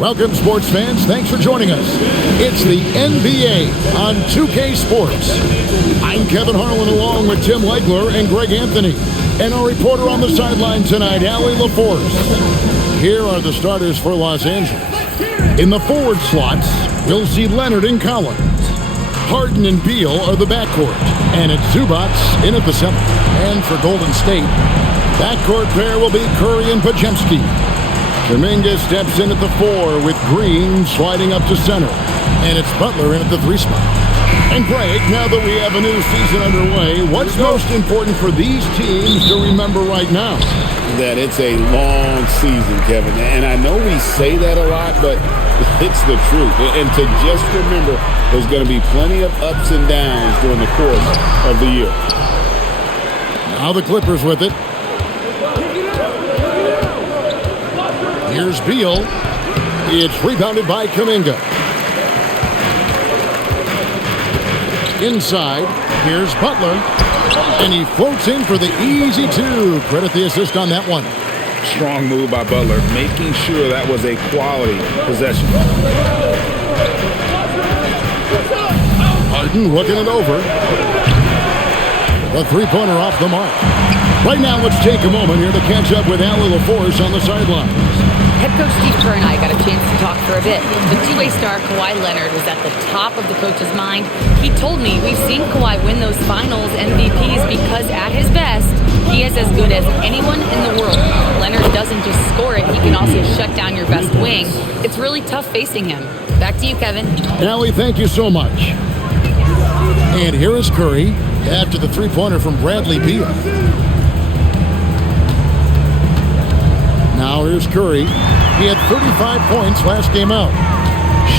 Welcome, sports fans. Thanks for joining us. It's the NBA on 2K Sports. I'm Kevin Harlan along with Tim Legler and Greg Anthony. And our reporter on the sideline tonight, Allie LaForce. Here are the starters for Los Angeles. In the forward slots, we'll see Leonard and Collins. Harden and Beal are the backcourt. And it's Zubac in at the center. And for Golden State, backcourt pair will be Curry and Podziemski. Kuminga steps in at the 4 with Green sliding up to center. And it's Butler in at the 3 spot. And Greg, now that we have a new season underway, what's most important for these teams to remember right now? That it's a long season, Kevin. And I know we say that a lot, but it's the truth. And to just remember, there's going to be plenty of ups and downs during the course of the year. Now the Clippers with it. Here's Beal. It's rebounded by Kuminga. Inside, here's Butler. And he floats in for the easy 2. Credit the assist on that one. Strong move by Butler, making sure that was a quality possession. Harden looking it over. The three-pointer off the mark. Right now, let's take a moment here to catch up with Allie LaForce on the sidelines. Head coach Steve Kerr and I got a chance to talk for a bit. The two-way star Kawhi Leonard was at the top of the coach's mind. He told me we've seen Kawhi win those finals MVPs because at his best, he is as good as anyone in the world. Leonard doesn't just score it, he can also shut down your best wing. It's really tough facing him. Back to you, Kevin. Allie, thank you so much. And here is Curry after the three-pointer from Bradley Beal. Now here's Curry. He had 35 points last game out.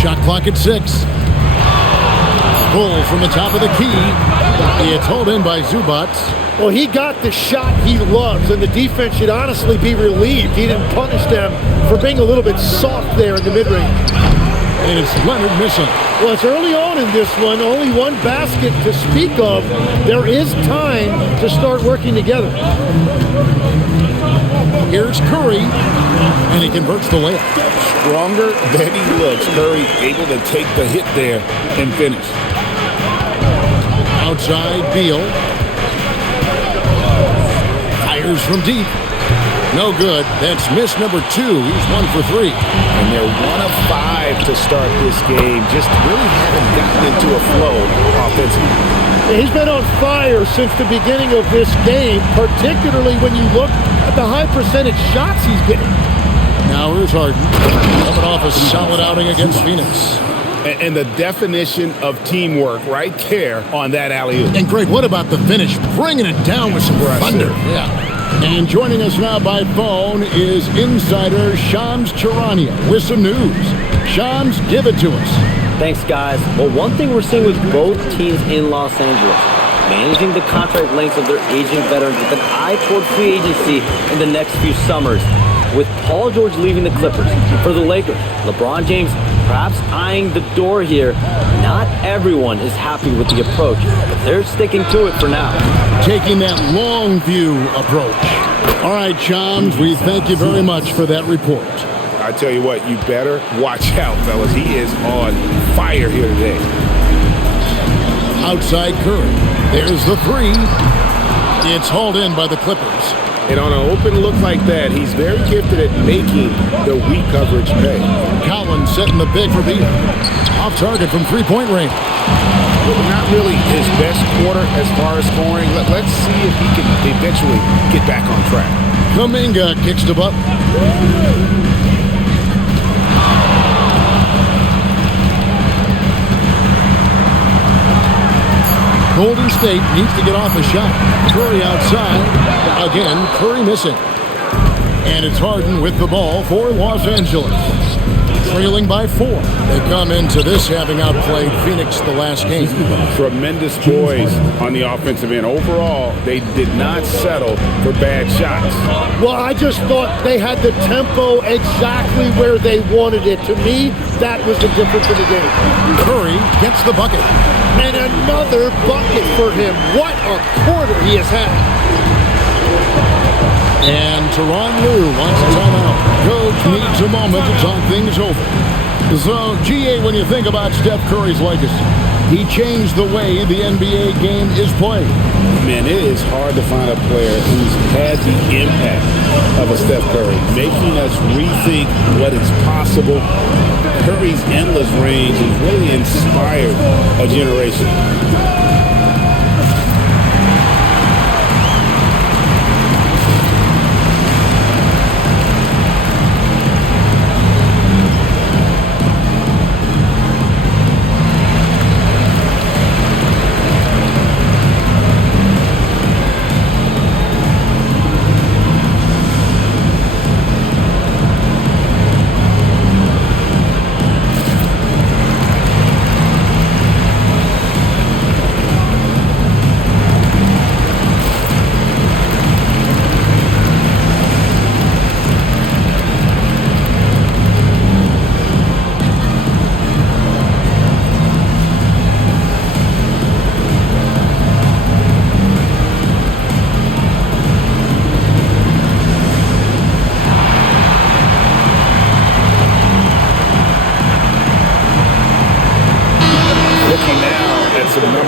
Shot clock at 6. Pull from the top of the key. It's hauled in by Zubac. Well, he got the shot he loves, and the defense should honestly be relieved. He didn't punish them for being a little bit soft there in the mid-range. And it's Leonard missing. Well, it's early on in this one. Only one basket to speak of. There is time to start working together. Here's Curry, and he converts the layup. Stronger than he looks. Curry able to take the hit there and finish. Outside, Beal. Fires from deep. No good. That's miss number 2. He's 1 for 3. And they're 1 of 5 to start this game. Just really haven't gotten into a flow offensively. He's been on fire since the beginning of this game, particularly when you look at the high percentage shots he's getting. Now here's Harden, coming off a solid outing against Phoenix. And the definition of teamwork right there on that alley-oop. And Greg, what about the finish? Bringing it down with some thunder. Yeah. And joining us now by phone is insider Shams Charania with some news. Shams, give it to us. Thanks, guys. Well, one thing we're seeing with both teams in Los Angeles, managing the contract lengths of their aging veterans with an eye toward free agency in the next few summers. With Paul George leaving the Clippers for the Lakers, LeBron James perhaps eyeing the door here. Not everyone is happy with the approach, but they're sticking to it for now. Taking that long view approach. All right, Shams, we thank you very much for that report. I tell you what, you better watch out, fellas. He is on fire here today. Outside Curry. There's the 3. It's hauled in by the Clippers. And on an open look like that, he's very gifted at making the weak coverage pay. Collins setting the big for Beal. Off target from three-point range. Well, not really his best quarter as far as scoring. Let's see if he can eventually get back on track. Kuminga kicks to Butler. Golden State needs to get off a shot. Curry outside. Again, Curry missing. And it's Harden with the ball for Los Angeles. Trailing by 4. They come into this having outplayed Phoenix the last game. Tremendous poise on the offensive end. Overall, they did not settle for bad shots. Well, I just thought they had the tempo exactly where they wanted it. To me, that was the difference in the game. Curry gets the bucket. And another bucket for him. What a quarter he has had. And Tyronn Lue wants a timeout. Coach needs a moment to talk things over. So, GA, when you think about Steph Curry's legacy, he changed the way the NBA game is played. Man, it is hard to find a player who's had the impact of a Steph Curry, making us rethink what is possible. Curry's endless range has really inspired a generation.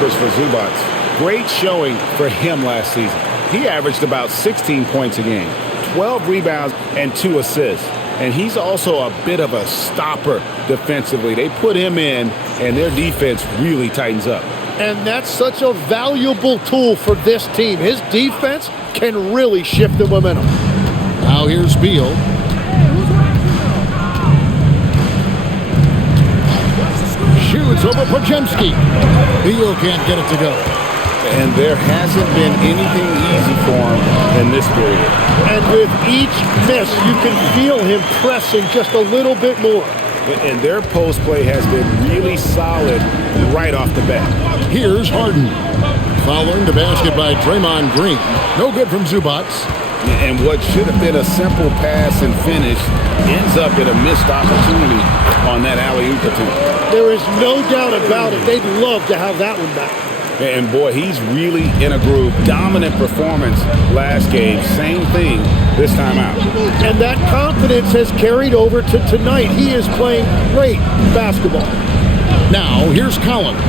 For Zubac. Great showing for him last season. He averaged about 16 points a game, 12 rebounds, and 2 assists. And he's also a bit of a stopper defensively. They put him in, and their defense really tightens up. And that's such a valuable tool for this team. His defense can really shift the momentum. Now here's Beal. Shoots over Podziemski. Beal can't get it to go. And there hasn't been anything easy for him in this period. And with each miss, you can feel him pressing just a little bit more. And their post play has been really solid right off the bat. Here's Harden. Following the basket by Draymond Green. No good from Zubac. And what should have been a simple pass and finish ends up in a missed opportunity on that alley-oop attempt. There is no doubt about it. They'd love to have that one back. And boy, he's really in a groove. Dominant performance last game. Same thing this time out. And that confidence has carried over to tonight. He is playing great basketball. Now, here's Collins.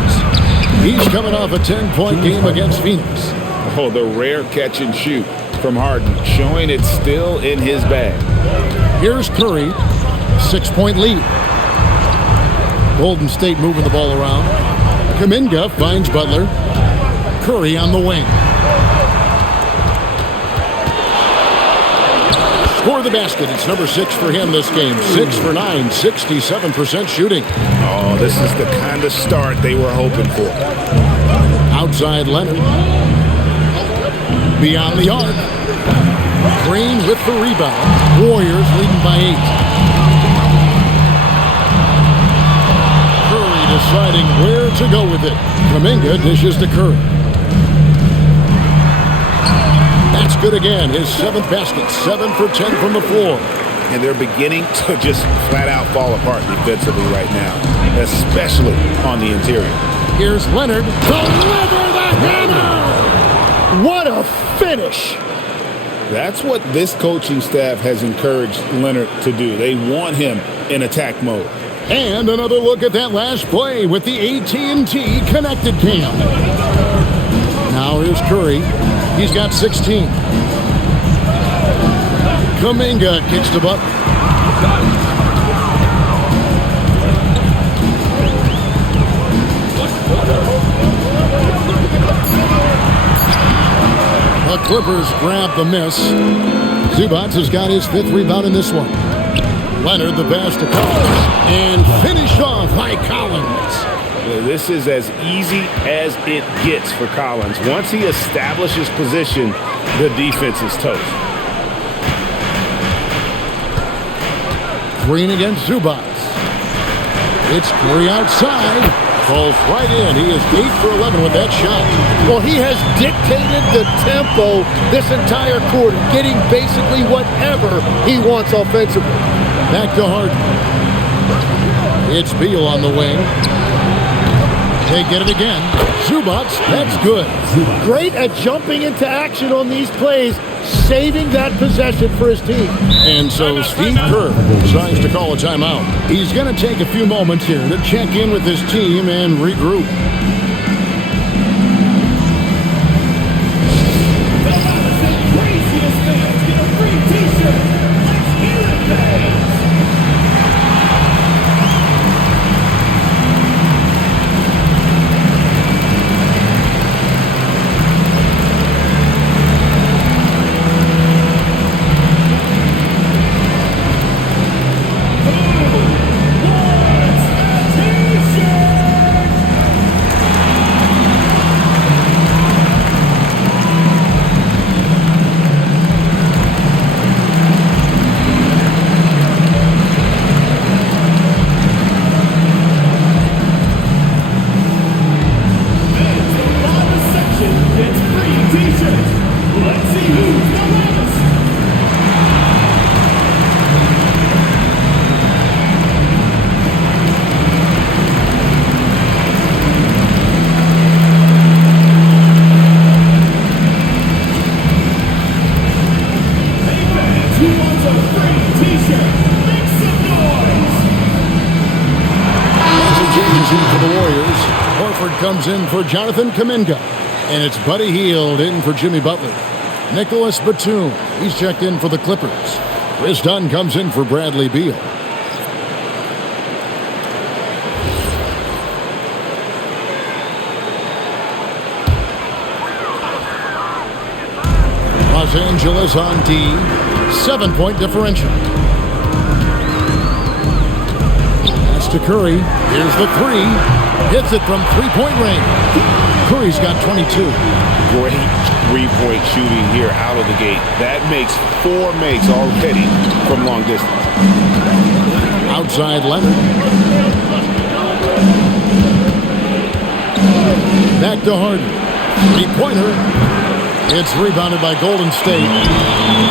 He's coming off a 10-point game against Phoenix. Oh, the rare catch and shoot from Harden, showing it's still in his bag. Here's Curry, 6-point lead. Golden State moving the ball around. Kuminga finds Butler. Curry on the wing. Score the basket. It's number 6 for him this game. 6 for 9, 67% shooting. Oh, this is the kind of start they were hoping for. Outside Leonard. Beyond the arc. Green with the rebound. Warriors leading by 8. Curry deciding where to go with it. Kuminga dishes to Curry. That's good again. His 7th basket. 7 for 10 from the floor. And they're beginning to just flat out fall apart defensively right now, especially on the interior. Here's Leonard. Deliver the hammer! What a finish! That's what this coaching staff has encouraged Leonard to do. They want him in attack mode. And another look at that last play with the AT&T connected cam. Now here's Curry. He's got 16. Kuminga kicks to Butler. The Clippers grab the miss. Zubac has got his 5th rebound in this one. Leonard the pass to Collins. And finished off by Collins. This is as easy as it gets for Collins. Once he establishes position, the defense is toast. Green against Zubac. It's Curry outside. Falls right in. He is 8 for 11 with that shot. Well, he has dictated the tempo this entire quarter, getting basically whatever he wants offensively. Back to Harden. It's Beal on the wing. They get it again. Zubac, that's good. Great at jumping into action on these plays, saving that possession for his team. And so Steve Kerr decides to call a timeout. He's going to take a few moments here to check in with his team and regroup. Comes in for Jonathan Kuminga, and it's Buddy Hield in for Jimmy Butler. Nicholas Batum, he's checked in for the Clippers. Chris Dunn comes in for Bradley Beal. Los Angeles on D, 7-point differential. Pass to Curry, here's the three. Hits it from three-point range. Curry's got 22. Great three-point shooting here out of the gate. That makes 4 makes already from long distance. Outside Leonard. Back to Harden. Three-pointer. It's rebounded by Golden State.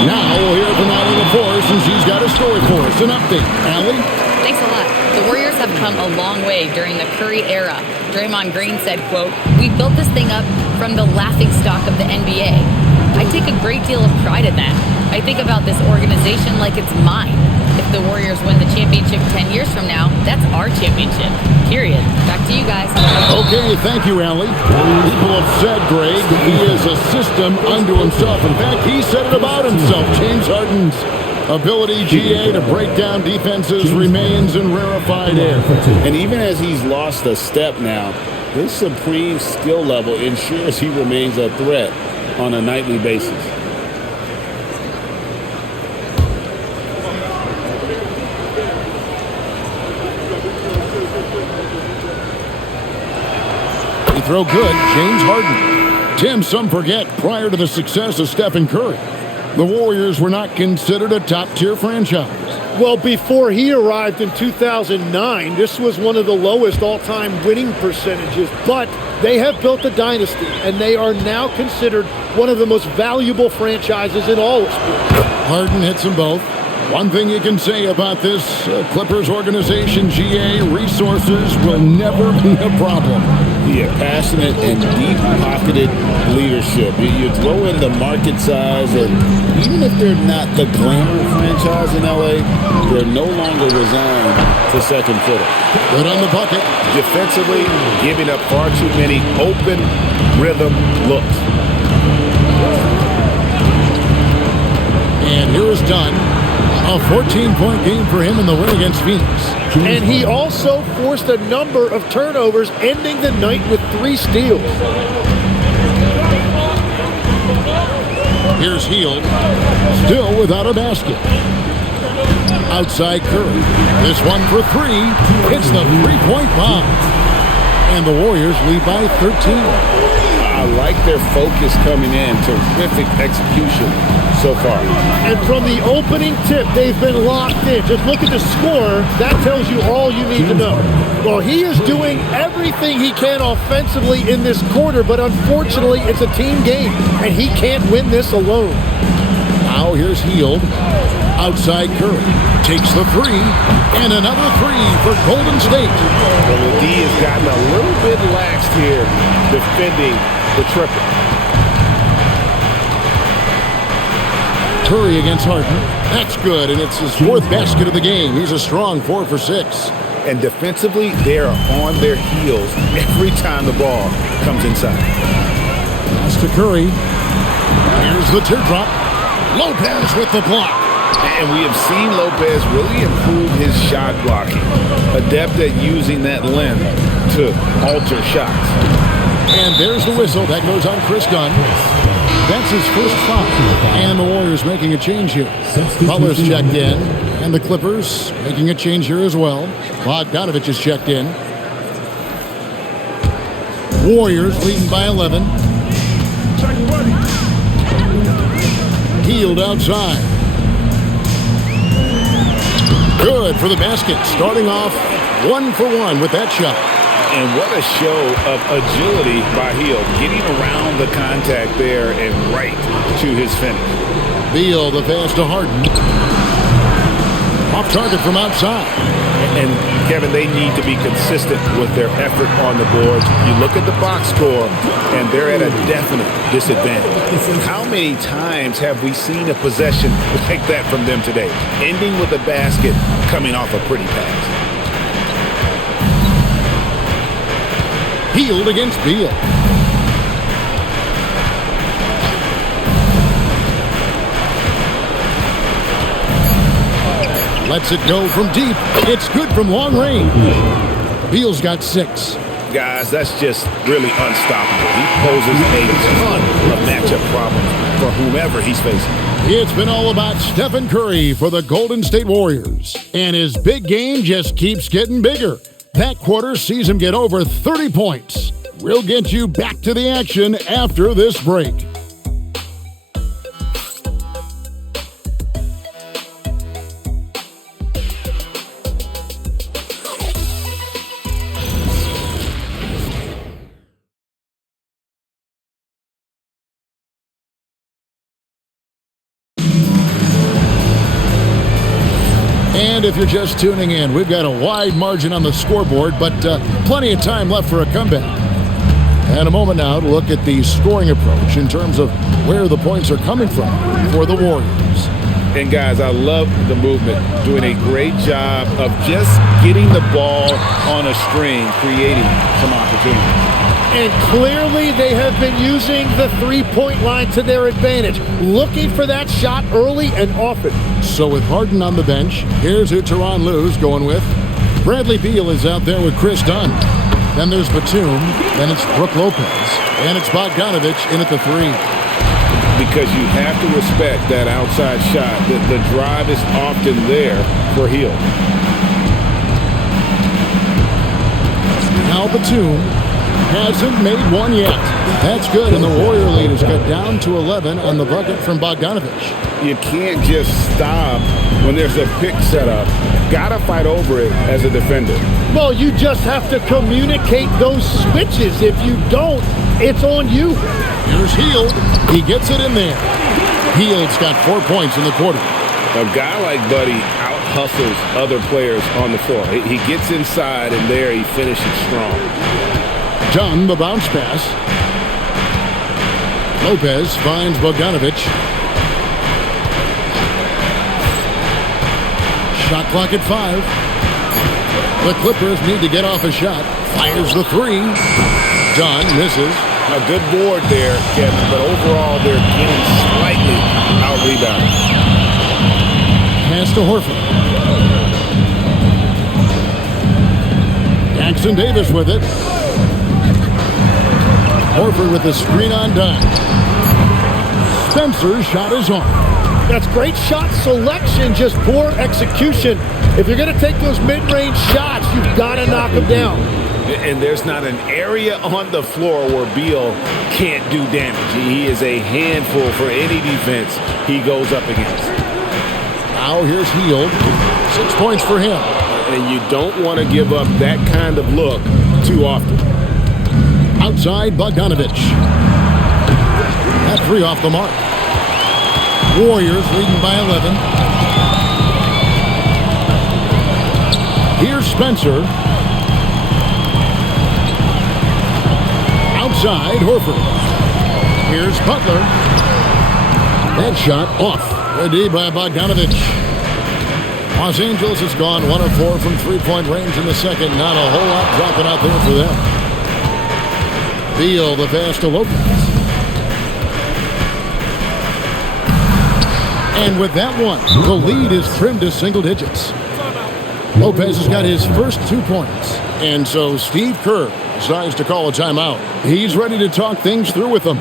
Now we'll hear from Allie LaForce, and she's got a story for us. An update. Allie? Thanks a lot. The Warriors have come a long way during the Curry era. Draymond Green said, quote, "We built this thing up from the laughingstock of the NBA. I take a great deal of pride in that. I think about this organization like it's mine. If the Warriors win the championship 10 years from now, that's our championship. Period." Back to you guys. Okay, thank you, Allie. People have said, Greg, he is a system unto himself. In fact, he said it about himself. James Harden's ability, GA, to break down defenses remains in rarefied air. And even as he's lost a step now, his supreme skill level ensures he remains a threat on a nightly basis. They throw good, James Harden. Tim, some forget, prior to the success of Stephen Curry, the Warriors were not considered a top-tier franchise. Well, before he arrived in 2009, this was one of the lowest all-time winning percentages, but they have built a dynasty, and they are now considered one of the most valuable franchises in all of sports. Harden hits them both. One thing you can say about this Clippers organization, GA, resources will never be a problem. Yeah, passionate and deep-pocketed leadership. You throw in the market size, and even if they're not the glamour franchise in LA, they're no longer resigned to second fiddle. Good on the bucket. Defensively, giving up far too many open rhythm looks. And here is Dunn. A 14-point game for him in the win against Phoenix. And he also forced a number of turnovers, ending the night with 3 steals. Here's Hield, still without a basket. Outside Curry. This one for 3. It's the 3-point bomb. And the Warriors lead by 13. I like their focus coming in. Terrific execution so far. And from the opening tip, they've been locked in. Just look at the score. That tells you all you need to know. Well, he is doing everything he can offensively in this quarter, but unfortunately, it's a team game, and he can't win this alone. Now here's Hield. Outside Curry. Takes the 3. And another 3 for Golden State. Well, the D has gotten a little bit lax here defending the triple. Curry against Harden. That's good, and it's his fourth basket of the game. He's a strong 4 for 6. And defensively, they are on their heels every time the ball comes inside. Pass to Curry. Here's the teardrop. Lopez with the block. And we have seen Lopez really improve his shot blocking. Adept at using that length to alter shots. And there's the whistle. That goes on Chris Dunn. That's his first foul. And the Warriors making a change here. Butler's checked in. And the Clippers making a change here as well. Bogdanovich is checked in. Warriors leading by 11. Hield outside. Good for the basket. Starting off 1 for 1 with that shot. And what a show of agility by Hield, getting around the contact there and right to his finish. Beal, the pass to Harden. Off target from outside. And Kevin, they need to be consistent with their effort on the boards. You look at the box score, and they're at a definite disadvantage. How many times have we seen a possession like that from them today, ending with a basket coming off a pretty pass? Hield against Beal. Lets it go from deep. It's good from long range. Beal's got 6. Guys, that's just really unstoppable. He poses a ton of matchup problems for whomever he's facing. It's been all about Stephen Curry for the Golden State Warriors. And his big game just keeps getting bigger. That quarter sees him get over 30 points. We'll get you back to the action after this break. And if you're just tuning in, we've got a wide margin on the scoreboard, but plenty of time left for a comeback. And a moment now to look at the scoring approach in terms of where the points are coming from for the Warriors. And guys, I love the movement, doing a great job of just getting the ball on a string, creating some opportunities. And clearly they have been using the three-point line to their advantage, looking for that shot early and often. So with Harden on the bench, here's who Tyronn Lue's going with. Bradley Beal is out there with Chris Dunn. Then there's Batum, then it's Brook Lopez, and it's Bogdanovich in at the 3. Because you have to respect that outside shot. The drive is often there for Hield. Now Batum hasn't made one yet. That's good, and the Warrior lead is cut down to 11 on the bucket from Bogdanovich. You can't just stop when there's a pick set up. Gotta fight over it as a defender. Well, you just have to communicate those switches. If you don't, it's on you. Here's Hield. He gets it in there. Hield's got 4 points in the quarter. A guy like Buddy out-hustles other players on the floor. He gets inside, and there he finishes strong. Dunn, the bounce pass. Lopez finds Bogdanovich. Shot clock at 5. The Clippers need to get off a shot. Fires the 3. Dunn misses. A good board there, Kevin, but overall they're getting slightly out-rebounded. Pass to Horford. Jackson Davis with it. Horford with the screen on Dunn. Spencer's shot is on. That's great shot selection, just poor execution. If you're going to take those mid-range shots, you've got to knock them down. And there's not an area on the floor where Beal can't do damage. He is a handful for any defense he goes up against. Now here's Hield. 6 points for him. And you don't want to give up that kind of look too often. Outside Bogdanovich. That 3 off the mark. Warriors leading by 11. Here's Spencer. Outside Horford. Here's Butler. That shot off. Good D by Bogdanovich. Los Angeles has gone 1 of 4 from three-point range in the second. Not a whole lot dropping out there for them. Beal, the pass to Lopez. And with that one, the lead is trimmed to single digits. Lopez has got his first 2 points. And so Steve Kerr decides to call a timeout. He's ready to talk things through with them.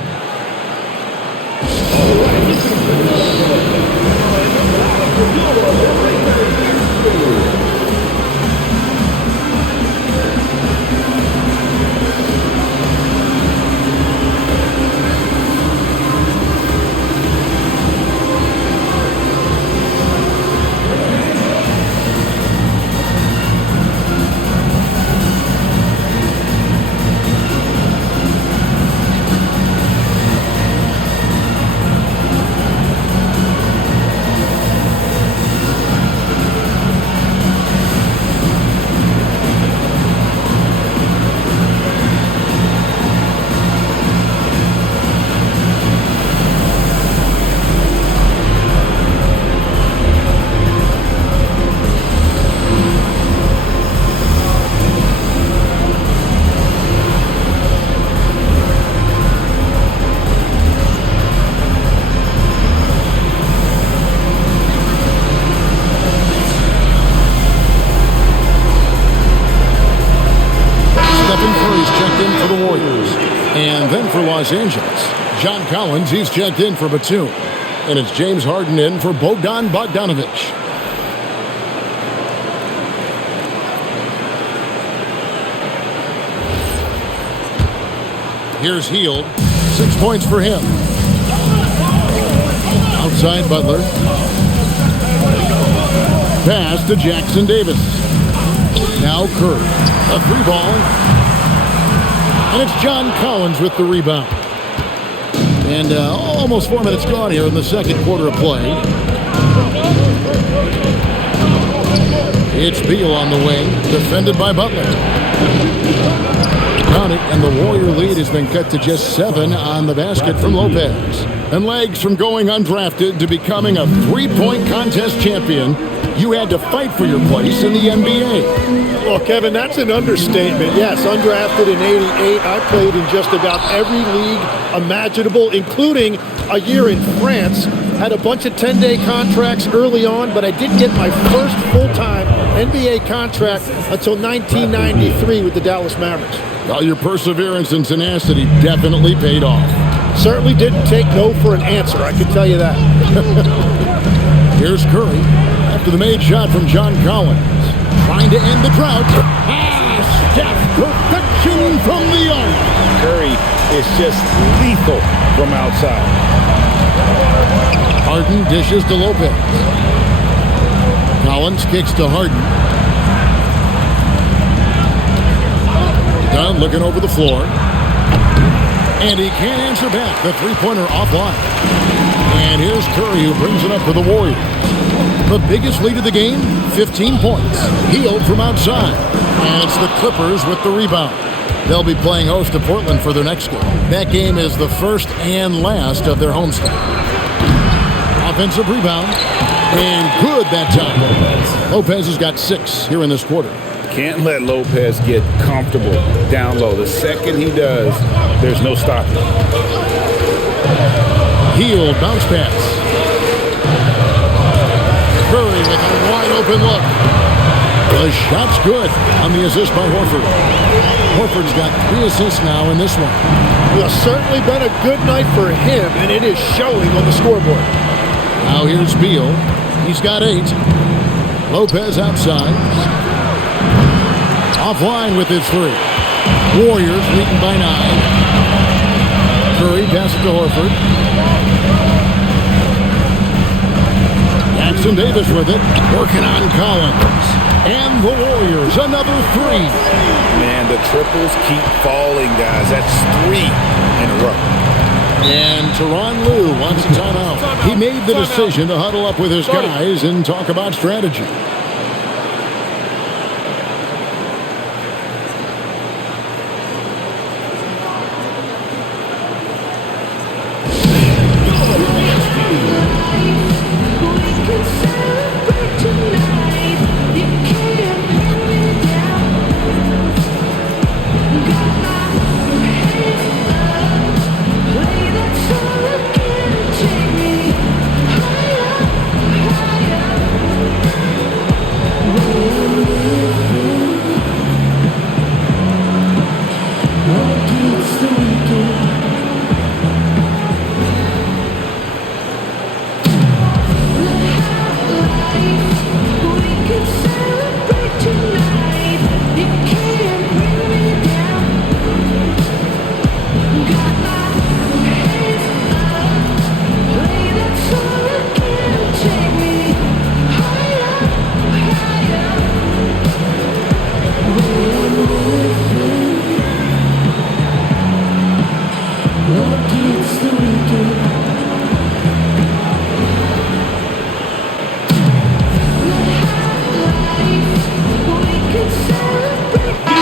Los Angeles. John Collins, he's checked in for Batum. And it's James Harden in for Bogdan Bogdanovich. Here's Hield. 6 points for him. Outside Butler. Pass to Jackson Davis. Now Kerr. A free ball. And it's John Collins with the rebound. And almost 4 minutes gone here in the second quarter of play. It's Beal on the wing, defended by Butler. Count it, and the Warrior lead has been cut to just 7 on the basket from Lopez. And legs from going undrafted to becoming a three-point contest champion, you had to fight for your place in the NBA. Well, Kevin, that's an understatement. Yes, undrafted in '88. I played in just about every league imaginable, including a year in France. Had a bunch of 10-day contracts early on, but I didn't get my first full-time NBA contract until 1993 with the Dallas Mavericks. Well, your perseverance and tenacity definitely paid off. Certainly didn't take no for an answer, I can tell you that. Here's Curry after the made shot from John Collins. Trying to end the drought. Steph, perfection from the arc. Curry is just lethal from outside. Harden dishes to Lopez. Collins kicks to Harden. Dunn looking over the floor. And he can't answer back. The three-pointer offline. And here's Curry who brings it up for the Warriors. The biggest lead of the game, 15 points. Hield from outside. And it's the Clippers with the rebound. They'll be playing host to Portland for their next game. That game is the first and last of their homestand. Offensive rebound. And good that time. Lopez has got 6 here in this quarter. Can't let Lopez get comfortable down low. The second he does, there's no stopping. Hield, bounce pass. Curry with a wide open look. The shot's good on the assist by Horford. Horford's got 3 assists now in this one. Well, certainly been a good night for him, and it is showing on the scoreboard. Now here's Beal. He's got 8. Lopez outside. Offline with his 3. Warriors leading by 9. Curry passes to Horford. Jackson Davis with it. Working on Collins. And the Warriors, another 3. Man, the triples keep falling, guys. That's 3 in a row. And Tyronn Lue wants a timeout. He made the decision to huddle up with his guys and talk about strategy.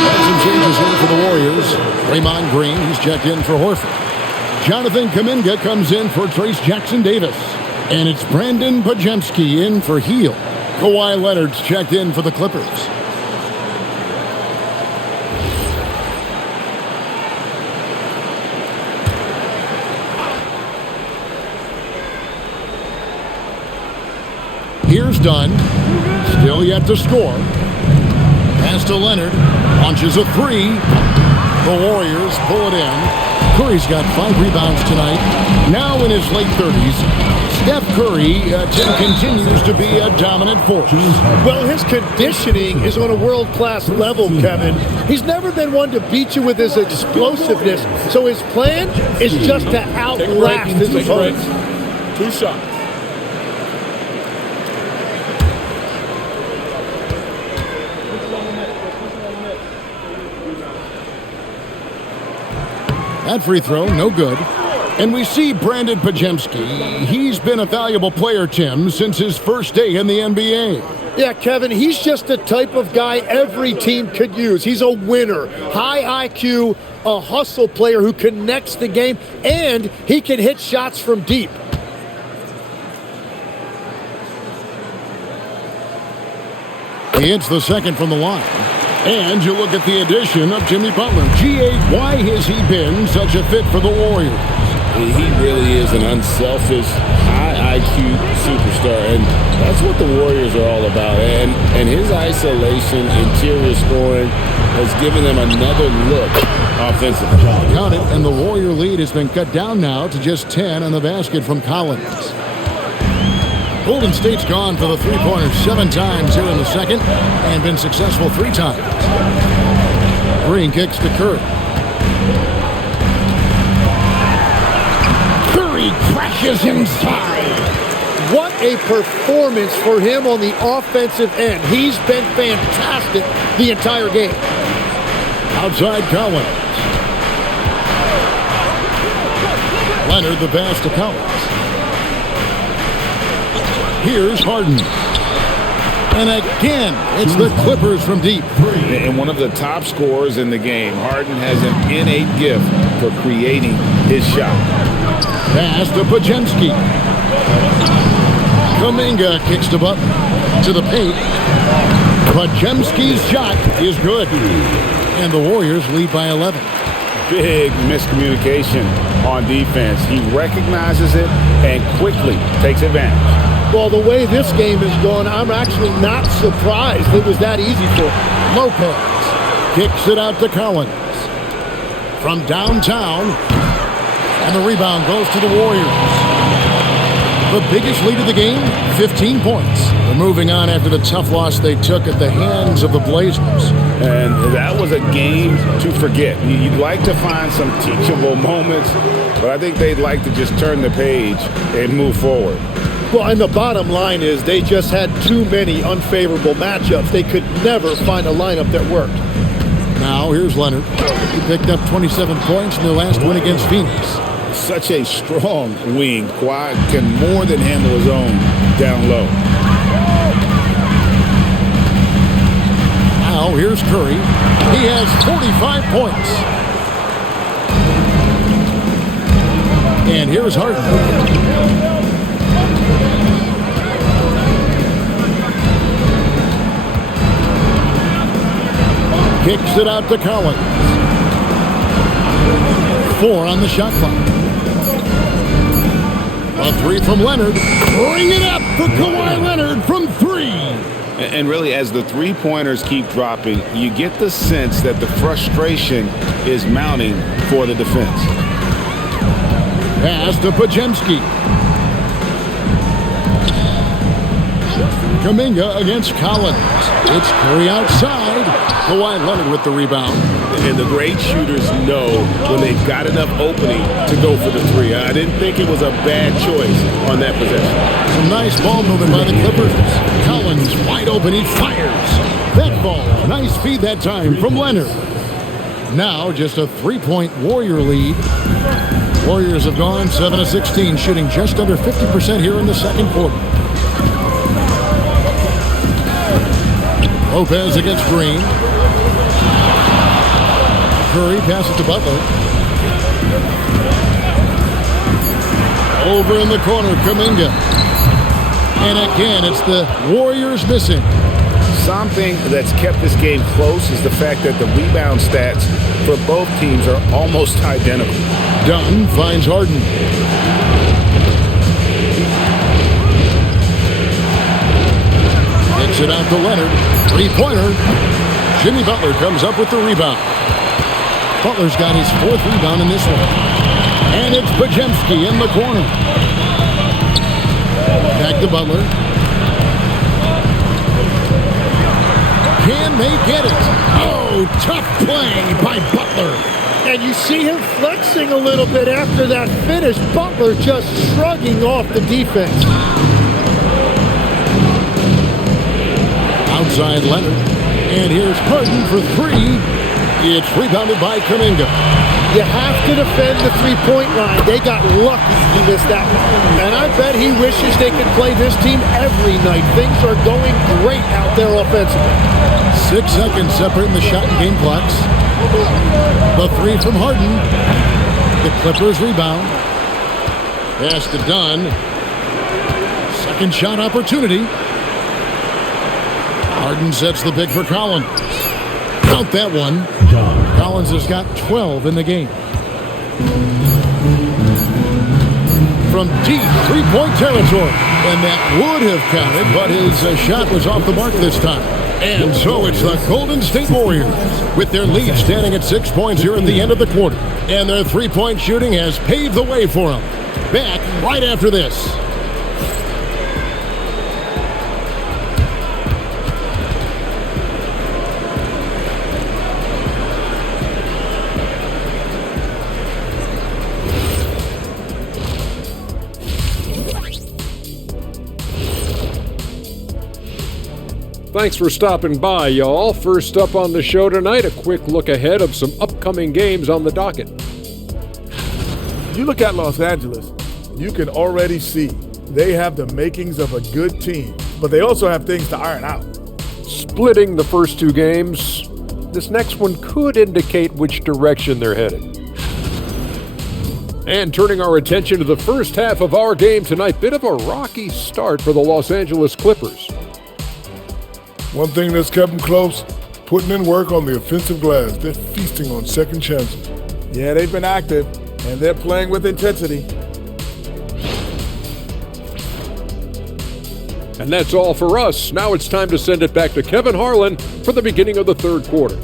And some changes here for the Warriors. Draymond Green, he's checked in for Horford. Jonathan Kuminga comes in for Trace Jackson-Davis. And it's Brandon Podziemski in for Heel. Kawhi Leonard's checked in for the Clippers. Here's Dunn. Still yet to score. Pass to Leonard. Launches a three. The Warriors pull it in. Curry's got 5 rebounds tonight. Now in his late 30s. Steph Curry continues to be a dominant force. Well, his conditioning is on a world-class level, Kevin. He's never been one to beat you with his explosiveness, so his plan is just to outlast his opponents. 2 shots. That free throw, no good. And we see Brandon Podziemski. He's been a valuable player, Tim, since his first day in the NBA. Yeah, Kevin, he's just the type of guy every team could use. He's a winner, high IQ, a hustle player who connects the game, and he can hit shots from deep. He hits the second from the line. And you look at the addition of Jimmy Butler. G.A., why has he been such a fit for the Warriors? He really is an unselfish, high IQ superstar, and that's what the Warriors are all about. And his isolation, interior scoring has given them another look offensively. Count it, and the Warrior lead has been cut down now to just 10 on the basket from Collins. Golden State's gone for the three-pointers 7 times here in the second and been successful 3 times. Green kicks to Curry. Curry crashes inside. What a performance for him on the offensive end. He's been fantastic the entire game. Outside Collins. Leonard the pass to Collins. Here's Harden. And again, it's the Clippers from deep. And one of the top scorers in the game, Harden has an innate gift for creating his shot. Pass to Podziemski. Kuminga kicks to Butler. To the paint. Podziemski's shot is good. And the Warriors lead by 11. Big miscommunication on defense. He recognizes it and quickly takes advantage. Well, the way this game is going, I'm actually not surprised it was that easy for him. Lopez kicks it out to Collins. From downtown. And the rebound goes to the Warriors. The biggest lead of the game, 15 points. They're moving on after the tough loss they took at the hands of the Blazers. And that was a game to forget. You'd like to find some teachable moments, but I think they'd like to just turn the page and move forward. Well, and the bottom line is they just had too many unfavorable matchups. They could never find a lineup that worked. Now, here's Leonard. He picked up 27 points in their last win against Phoenix. Such a strong wing. Kawhi can more than handle his own down low. Now, here's Curry. He has 45 points. And here's Harden. Kicks it out to Collins. 4 on the shot clock. A 3 from Leonard. Bring it up for Kawhi Leonard from 3. And really, as the three-pointers keep dropping, you get the sense that the frustration is mounting for the defense. Pass to Podziemski. Kuminga against Collins. It's Curry outside. Kawhi Leonard with the rebound. And the great shooters know when they've got enough opening to go for the 3. I didn't think it was a bad choice on that possession. Some nice ball movement by the Clippers. Collins wide open. He fires. That ball. Nice feed that time from Leonard. Now just a 3-point Warrior lead. Warriors have gone 7 of 16, shooting just under 50% here in the second quarter. Lopez against Green. Curry passes to Butler. Over in the corner, Kuminga. And again, it's the Warriors missing. Something that's kept this game close is the fact that the rebound stats for both teams are almost identical. Dunn finds Harden. Kicks it out to Leonard. Three-pointer. Jimmy Butler comes up with the rebound. Butler's got his 4th rebound in this one. And it's Podziemski in the corner. Back to Butler. Can they get it? Oh, tough play by Butler. And you see him flexing a little bit after that finish. Butler just shrugging off the defense. Outside Leonard. And here's Harden for 3. It's rebounded by Kuminga. You have to defend the three-point line. They got lucky he missed that one. And I bet he wishes they could play this team every night. Things are going great out there offensively. 6 seconds separating the shot and game clocks. The 3 from Harden. The Clippers rebound. Pass to Dunn. Second shot opportunity. Harden sets the big for Collins. Count that one. Collins has got 12 in the game. From deep three-point territory. And that would have counted, but his shot was off the mark this time. And so it's the Golden State Warriors with their lead standing at 6 points here at the end of the quarter. And their three-point shooting has paved the way for them. Back right after this. Thanks for stopping by, y'all. First up on the show tonight, a quick look ahead of some upcoming games on the docket. You look at Los Angeles, you can already see they have the makings of a good team, but they also have things to iron out. Splitting the first 2 games, this next one could indicate which direction they're headed. And turning our attention to the first half of our game tonight, bit of a rocky start for the Los Angeles Clippers. One thing that's kept them close, putting in work on the offensive glass. They're feasting on second chances. Yeah, they've been active, and they're playing with intensity. And that's all for us. Now it's time to send it back to Kevin Harlan for the beginning of the third quarter.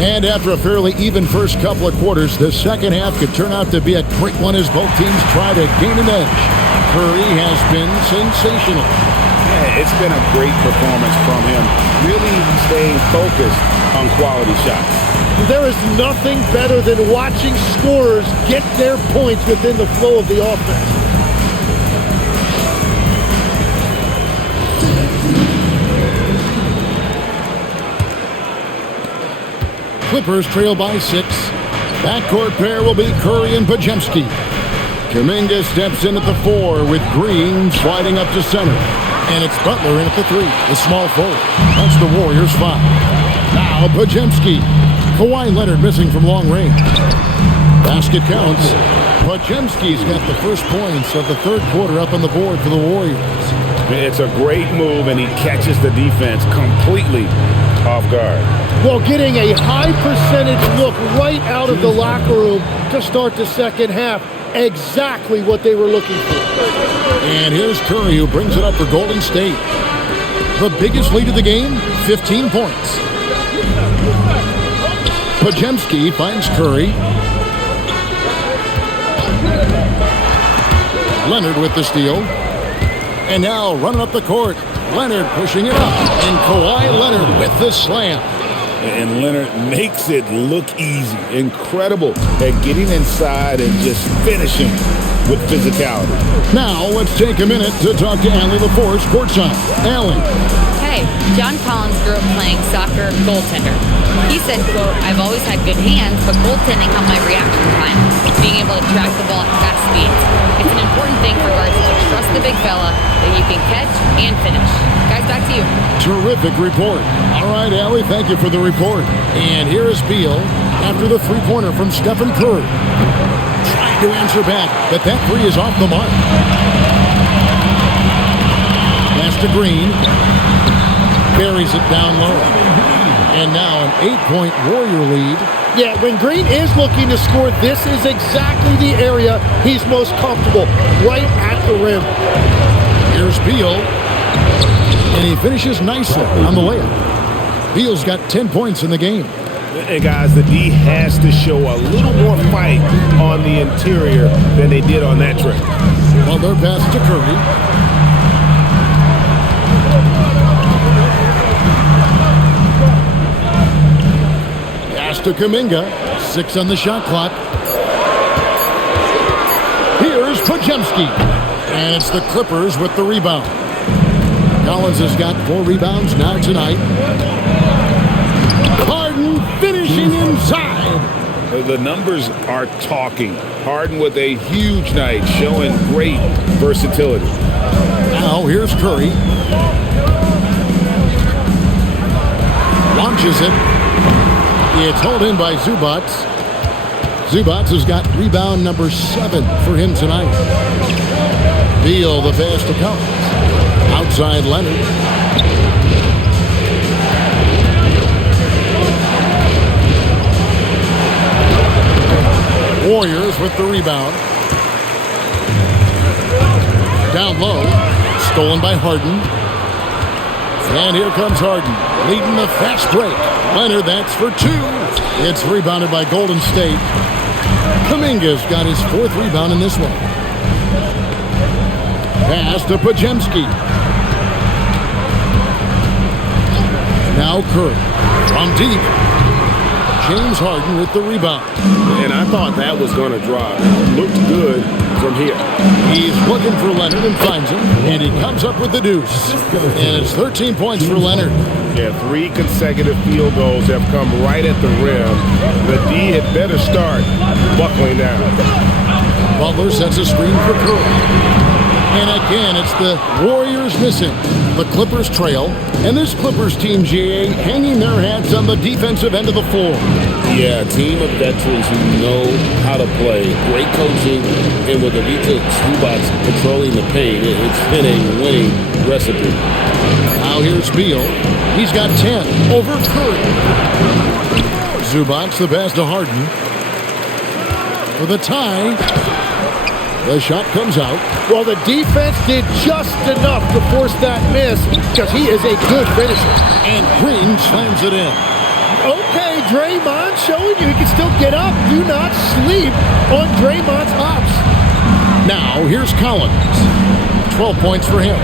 And after a fairly even first couple of quarters, the second half could turn out to be a great one as both teams try to gain an edge. Curry has been sensational. Yeah, it's been a great performance from him, really staying focused on quality shots. There is nothing better than watching scorers get their points within the flow of the offense. Clippers trail by 6. Backcourt pair will be Curry and Podziemski. Kuminga steps in at the 4 with Green sliding up to center. And it's Butler in at the 3, the small forward. That's the Warriors' 5. Now Podziemski. Kawhi Leonard missing from long range. Basket counts. Podziemski's got the first points of the third quarter up on the board for the Warriors. It's a great move, and he catches the defense completely off guard. Well, getting a high percentage look right out of the locker room to start the second half. Exactly what they were looking for. And here's Curry, who brings it up for Golden State. The biggest lead of the game, 15 points. Podziemski finds Curry. Leonard with the steal. And now running up the court, Leonard pushing it up. And Kawhi Leonard with the slam. And Leonard makes it look easy. Incredible at getting inside and just finishing with physicality. Now let's take a minute to talk to Allie LaForce courtside. Allie. Hey, Okay, John Collins grew up playing soccer goaltender. He said, quote, "I've always had good hands, but goaltending helped my reaction time, being able to track the ball at fast speeds. It's an important thing for guards to trust the big fella that you can catch and finish." Guys, back to you. Terrific report. All right, Allie, thank you for the report. And here is Beal after the three-pointer from Stephen Curry. Trying to answer back, but that three is off the mark. Pass to Green. Buries it down low. And now an 8-point Warrior lead. Yeah, when Green is looking to score, this is exactly the area he's most comfortable, right at the rim. Here's Beal. And he finishes nicely on the layup. Beal's got 10 points in the game. And guys, the D has to show a little more fight on the interior than they did on that trip. Well, their pass to Curry. Pass to Kuminga. 6 on the shot clock. Here's Podziemski. And it's the Clippers with the rebound. Collins has got 4 rebounds now tonight. Harden finishing inside. The numbers are talking. Harden with a huge night, showing great versatility. Now here's Curry. Launches it. It's held in by Zubac. Zubac has got rebound number 7 for him tonight. Beal the pass to Collins. Outside Leonard. Warriors with the rebound. Down low. Stolen by Harden. And here comes Harden. Leading the fast break. Leonard, that's for 2. It's rebounded by Golden State. Kuminga's got his 4th rebound in this one. Pass to Podziemski. Now Curry from deep. James Harden with the rebound. And I thought that was going to drop. Looked good from here. He's looking for Leonard and finds him. And he comes up with the deuce. And it's 13 points for Leonard. Yeah, 3 consecutive field goals have come right at the rim. The D had better start buckling down. Butler sets a screen for Curry. And again, it's the Warriors missing. The Clippers trail. And this Clippers team, GA, hanging their hats on the defensive end of the floor. Yeah, a team of veterans who know how to play. Great coaching. And with Ivica Zubac patrolling the paint, it's been a winning recipe. Now here's Beal. He's got 10 over Curry. Zubac the pass to Harden. For the tie. The shot comes out. Well, the defense did just enough to force that miss because he is a good finisher. And Green slams it in. Okay, Draymond showing you he can still get up. Do not sleep on Draymond's hops. Now, here's Collins. 12 points for him.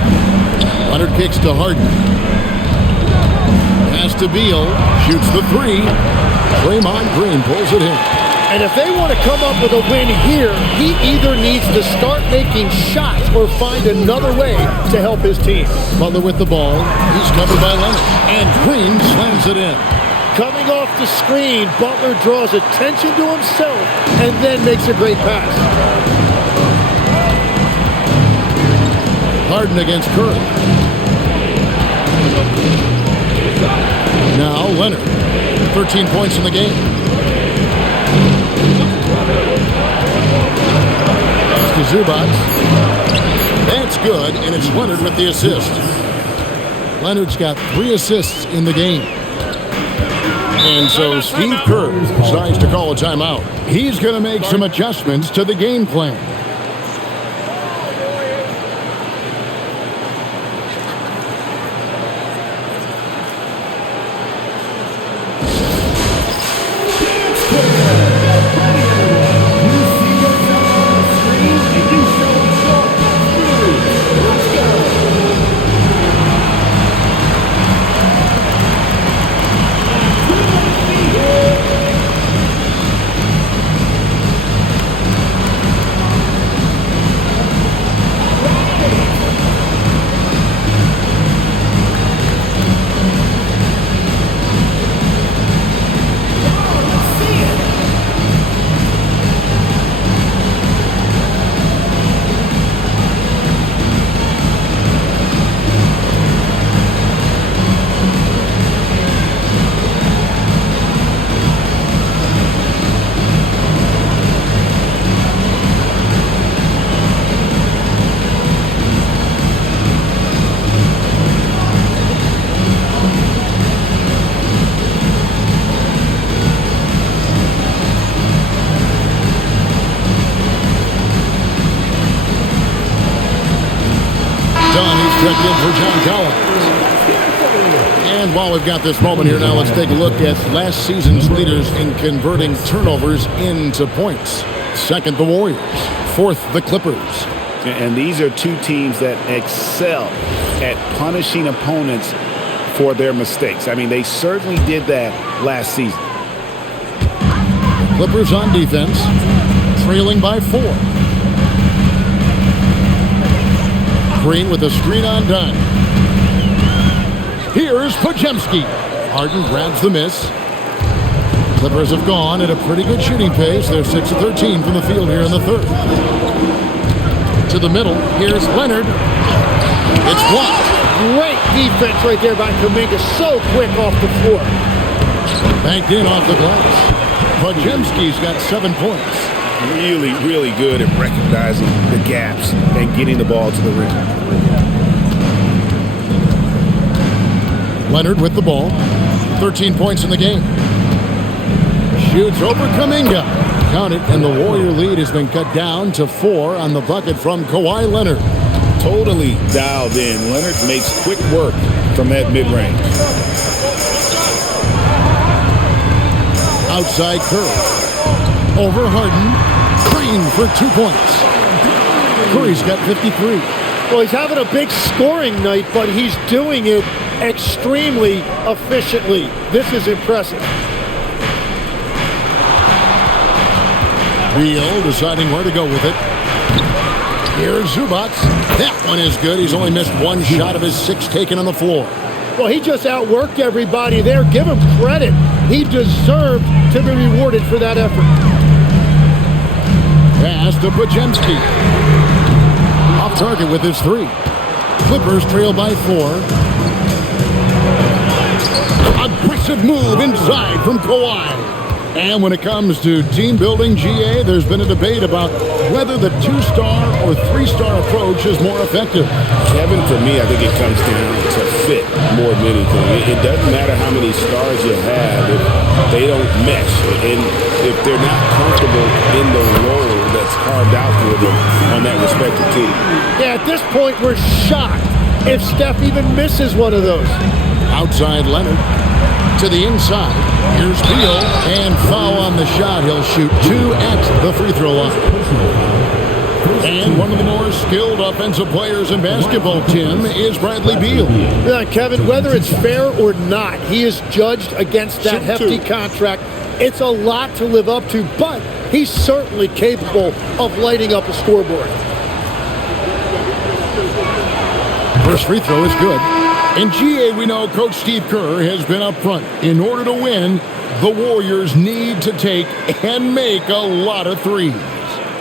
Leonard kicks to Harden. Pass to Beal. Shoots the 3. Draymond Green pulls it in. And if they want to come up with a win here, he either needs to start making shots or find another way to help his team. Butler with the ball. He's covered by Leonard. And Green slams it in. Coming off the screen, Butler draws attention to himself and then makes a great pass. Harden against Curry. Now Leonard. 13 points in the game. To Zubac. That's good, and it's Leonard with the assist. Leonard's got 3 assists in the game. And so Steve Kerr decides to call a timeout. He's going to make some adjustments to the game plan. in for John Collins. And while we've got this moment here now, let's take a look at last season's leaders in converting turnovers into points. Second, the Warriors. Fourth, the Clippers. And these are two teams that excel at punishing opponents for their mistakes. I mean, they certainly did that last season. Clippers on defense, trailing by 4. Green with a screen on dime. Here's Podziemski. Harden grabs the miss. Clippers have gone at a pretty good shooting pace. They're 6 of 13 from the field here in the third. To the middle. Here's Leonard. It's blocked. Great defense right there by Kuminga. So quick off the floor. Banked in off the glass. Podziemski's got 7 points. Really, really good at recognizing the gaps and getting the ball to the rim. Leonard with the ball. 13 points in the game. Shoots over Kuminga. Count it, and the Warrior lead has been cut down to 4 on the bucket from Kawhi Leonard. Totally dialed in. Leonard makes quick work from that mid-range. Outside Curry. Over Harden. Green for 2 points. Curry's got 53. Well, he's having a big scoring night, but he's doing it extremely efficiently. This is impressive. Beal deciding where to go with it. Here's Zubac. That one is good. He's only missed 1 shot of his 6 taken on the floor. Well, he just outworked everybody there. Give him credit. He deserved to be rewarded for that effort. Pass to Podziemski. Off target with his 3. Clippers trail by 4. Aggressive move inside from Kawhi. And when it comes to team building, GA, there's been a debate about whether the 2-star or 3-star approach is more effective. Kevin, for me, I think it comes down to fit more than anything. It doesn't matter how many stars you have if they don't mesh and if they're not comfortable in the role that's carved out for them on that respective team. Yeah, at this point, we're shocked if Steph even misses one of those. Outside Leonard. To the inside. Here's Beal. And foul on the shot. He'll shoot 2 at the free throw line. And one of the more skilled offensive players in basketball, Tim, is Bradley Beal. Yeah, Kevin, whether it's fair or not, he is judged against that hefty contract. It's a lot to live up to, but he's certainly capable of lighting up a scoreboard. First free throw is good. In GA, we know Coach Steve Kerr has been up front. In order to win, the Warriors need to take and make a lot of threes.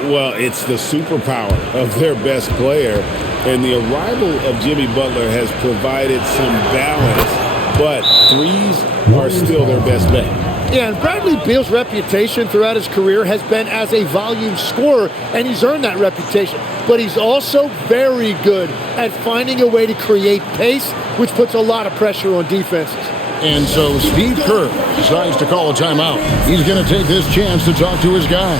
Well, it's the superpower of their best player, and the arrival of Jimmy Butler has provided some balance, but threes are still their best bet. Yeah, and Bradley Beal's reputation throughout his career has been as a volume scorer, and he's earned that reputation. But he's also very good at finding a way to create pace, which puts a lot of pressure on defenses. And so Steve Kerr decides to call a timeout. He's going to take this chance to talk to his guys.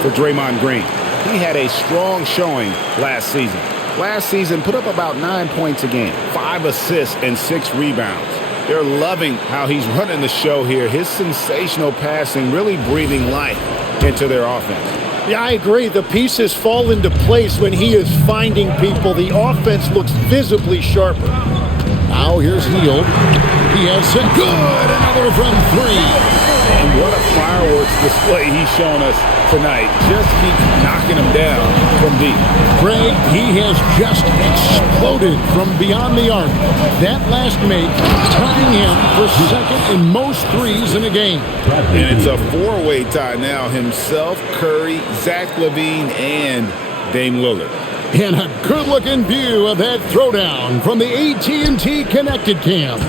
For Draymond Green. He had a strong showing last season. Last season, put up about 9 points a game, 5 assists, and 6 rebounds. They're loving how he's running the show here. His sensational passing really breathing life into their offense. Yeah, I agree. The pieces fall into place when he is finding people. The offense looks visibly sharper. Now here's Hield. He has set. Good! Another from three. And what a fireworks display he's shown us tonight. Just keep knocking him down from deep. Greg, he has just exploded from beyond the arc. That last make tying him for second in most threes in a game. And it's a four-way tie now. Himself, Curry, Zach LaVine, and Dame Lillard. And a good-looking view of that throwdown from the AT&T Connected Cam.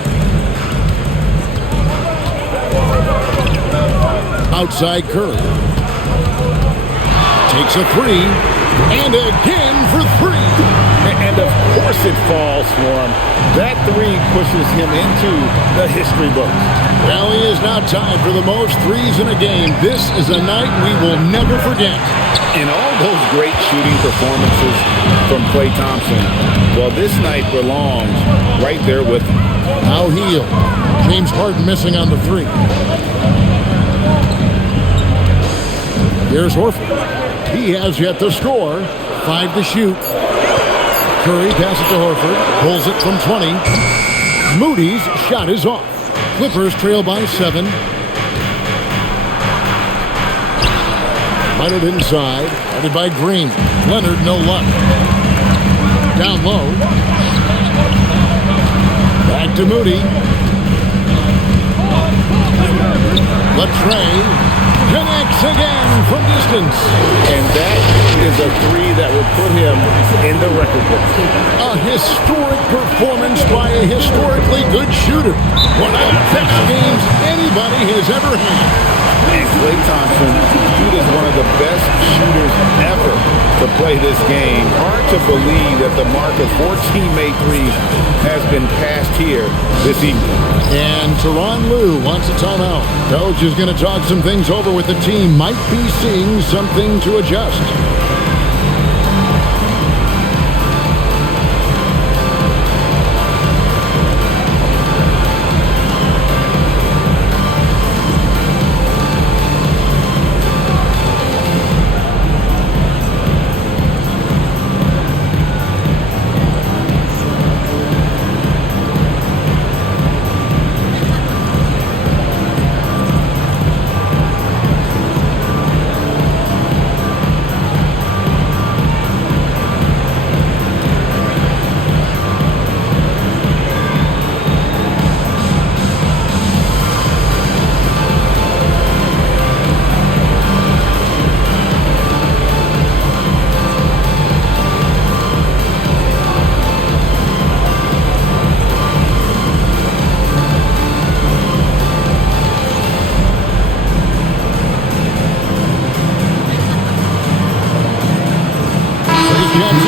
Outside Curry. Takes a three. And again for three. And of course it falls for him. That three pushes him into the history books. Well, he is now tied for the most threes in a game. This is a night we will never forget. And all those great shooting performances from Klay Thompson, well, this night belongs right there with him. Now Hield. James Harden missing on the three. Here's Horford. He has yet to score. 5 to shoot. Curry passes to Horford. Pulls it from 20. Moody's shot is off. Clippers trail by 7. Leonard inside. Headed by Green. Leonard no luck. Down low. Back to Moody. Latrey connects again from distance. And that is a three that will put him in the record book. A historic performance by a historically good shooter. One of the best games anybody has ever had. And Klay Thompson, he is one of the best shooters ever to play this game. Hard to believe that the mark of 14 made threes has been passed here this evening. And Tyronn Lue wants a timeout. Coach is going to talk some things over with the team. Might be seeing something to adjust.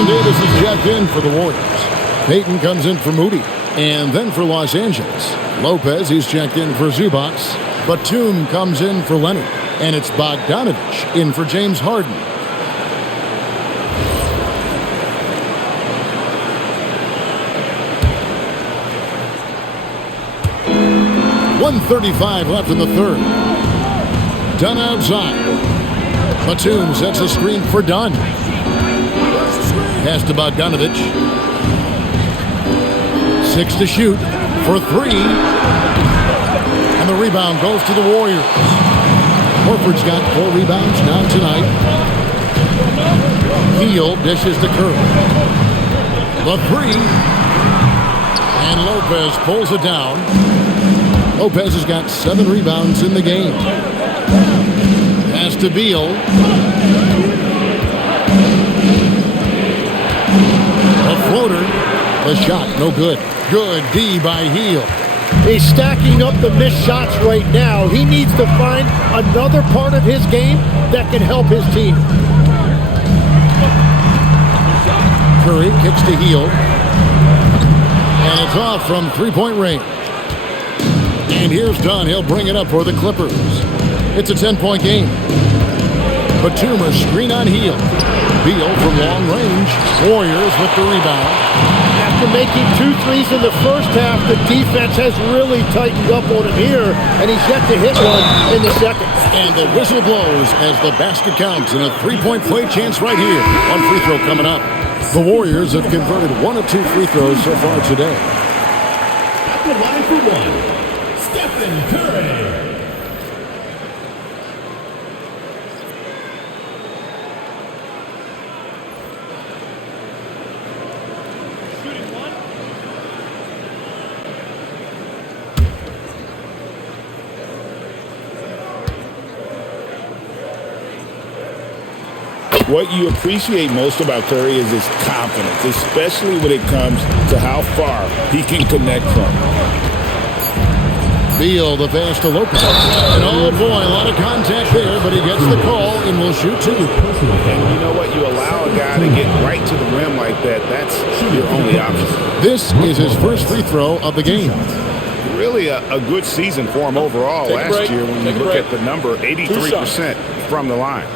Davis is checked in for the Warriors. Payton comes in for Moody. And then for Los Angeles, Lopez, he's checked in for Zubac. Batum comes in for Leonard. And it's Bogdanovich in for James Harden. .135 left in the third. Dunn outside. Batum sets a screen for Dunn. Pass to Bogdanovich. 6 to shoot for 3. And the rebound goes to the Warriors. Horford's got 4 rebounds now tonight. Hield dishes to Curry. The 3. And Lopez pulls it down. Lopez has got 7 rebounds in the game. Pass to Beal. A floater. The shot, no good. Good D by Hield. He's stacking up the missed shots right now. He needs to find another part of his game that can help his team. Curry kicks to Hield. And it's off from three-point range. And here's Dunn. He'll bring it up for the Clippers. It's a 10-point game. Batum screen on Hield. Beal from long range. Warriors with the rebound. after making 2 threes in the first half, the defense has really tightened up on him here, and he's yet to hit one in the second. And the whistle blows as the basket counts, and a three-point play chance right here. One free throw coming up. The Warriors have converted 1 of 2 free throws so far today. At the line for one, Stephen Curry. What you appreciate most about Curry is his confidence, especially when it comes to how far he can connect from. Beal, the pass to Lopez. And oh boy, a lot of contact there, but he gets the call and will shoot 2. And you know what? You allow a guy to get right to the rim like that, that's your only option. This is his first free throw of the game. Really a good season for him overall last year when you look at the number, 83% from the line.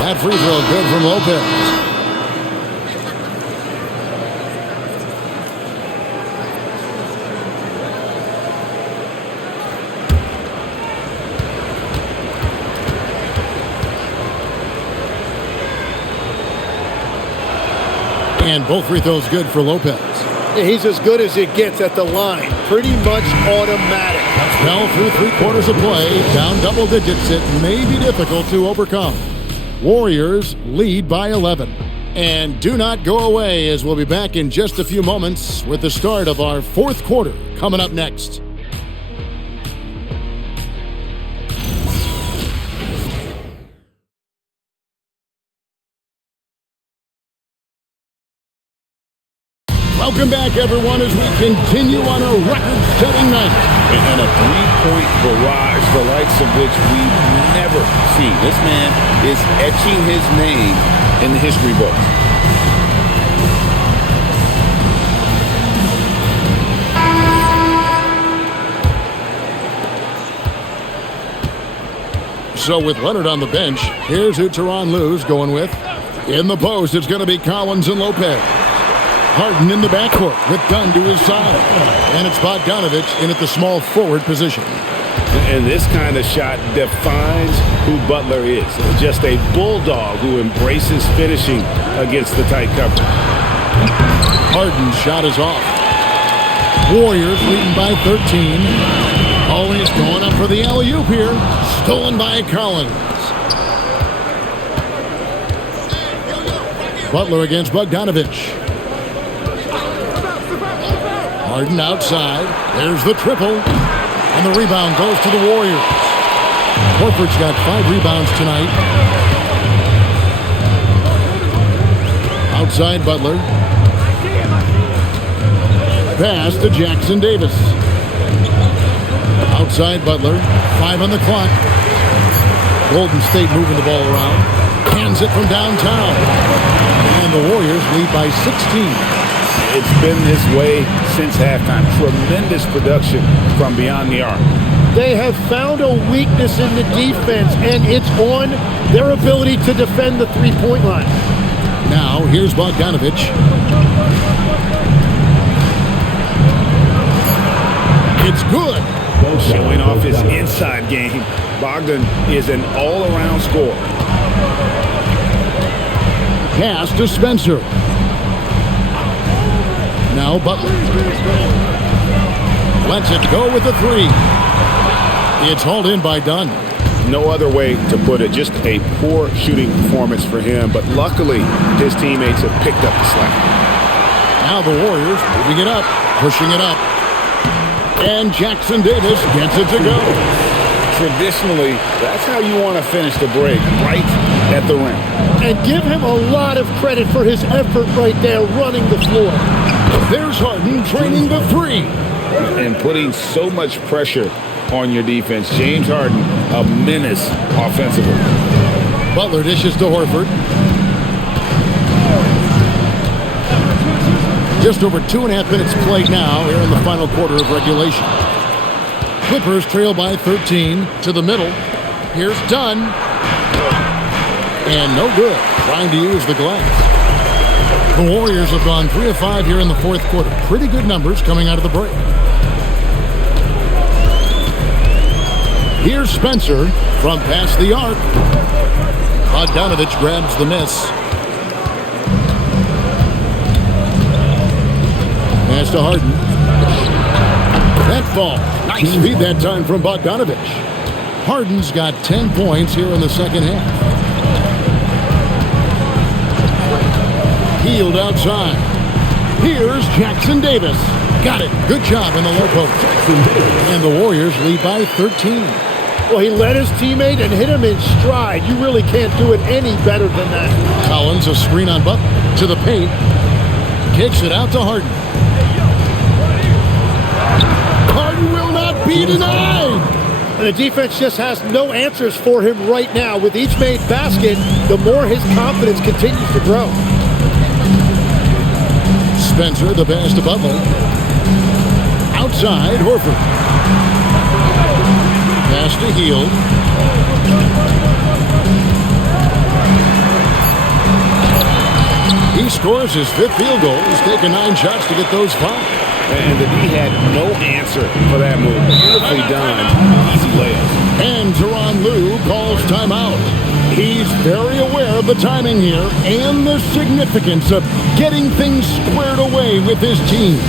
That free throw good from Lopez. And both free throws good for Lopez. Yeah, he's as good as it gets at the line. Pretty much automatic. Well, through 3 quarters of play, down double digits, it may be difficult to overcome. Warriors lead by 11. And do not go away, as we'll be back in just a few moments with the start of our 4th quarter coming up next. Welcome back, everyone, as we continue on a record-setting night. And a three-point barrage, the likes of which we've never seen. This man is etching his name in the history books. So with Leonard on the bench, here's who Tyronn Lue's going with. In the post, it's going to be Collins and Lopez. Harden in the backcourt with Dunn to his side. And it's Bogdanovich in at the small forward position. And this kind of shot defines who Butler is. Just a bulldog who embraces finishing against the tight cover. Harden's shot is off. Warriors leading by 13. Always going up for the alley-oop here. Stolen by Collins. Butler against Bogdanovich. Harden outside. There's the triple. And the rebound goes to the Warriors. Horford's got 5 rebounds tonight. Outside Butler. Pass to Jackson Davis. Outside Butler. 5 on the clock. Golden State moving the ball around. Hands it from downtown. And the Warriors lead by 16. It's been this way since halftime. Tremendous production from beyond the arc. They have found a weakness in the defense, and it's on their ability to defend the three-point line. Now, here's Bogdanovich. It's good. Showing off his inside game, Bogdan is an all-around scorer. Pass to Spencer. Now Butler. Lets it go with the 3. It's hauled in by Dunn. No other way to put it. Just a poor shooting performance for him. But luckily, his teammates have picked up the slack. Now the Warriors moving it up, pushing it up. And Jackson Davis gets it to go. Traditionally, that's how you want to finish the break, right at the rim. And give him a lot of credit for his effort right there running the floor. There's Harden training the 3. And putting so much pressure on your defense. James Harden, a menace offensively. Butler dishes to Horford. Just over 2.5 minutes played now here in the final quarter of regulation. Clippers trail by 13 to the middle. Here's Dunn. And no good. Trying to use the glass. The Warriors have gone 3 of 5 here in the fourth quarter. Pretty good numbers coming out of the break. Here's Spencer from past the arc. Bogdanovich grabs the miss. Pass to Harden. That fall. Nice feed that time from Bogdanovich. Harden's got 10 points here in the second half. Healed outside. Here's Jackson Davis. Got it. Good job in the low post. And the Warriors lead by 13. Well, he led his teammate and hit him in stride. You really can't do it any better than that. Collins, a screen on Butler. To the paint. Kicks it out to Harden. Harden will not be denied. And the defense just has no answers for him right now. With each made basket, the more his confidence continues to grow. Spencer, the pass to Butler. Outside, Horford. Pass to Hield. He scores his 5th field goal. He's taken 9 shots to get those 5. And the D had no answer for that move. Beautifully done. Easy layup. And Tyronn Lue calls timeout. He's very aware of the timing here and the significance of getting things squared away with his team.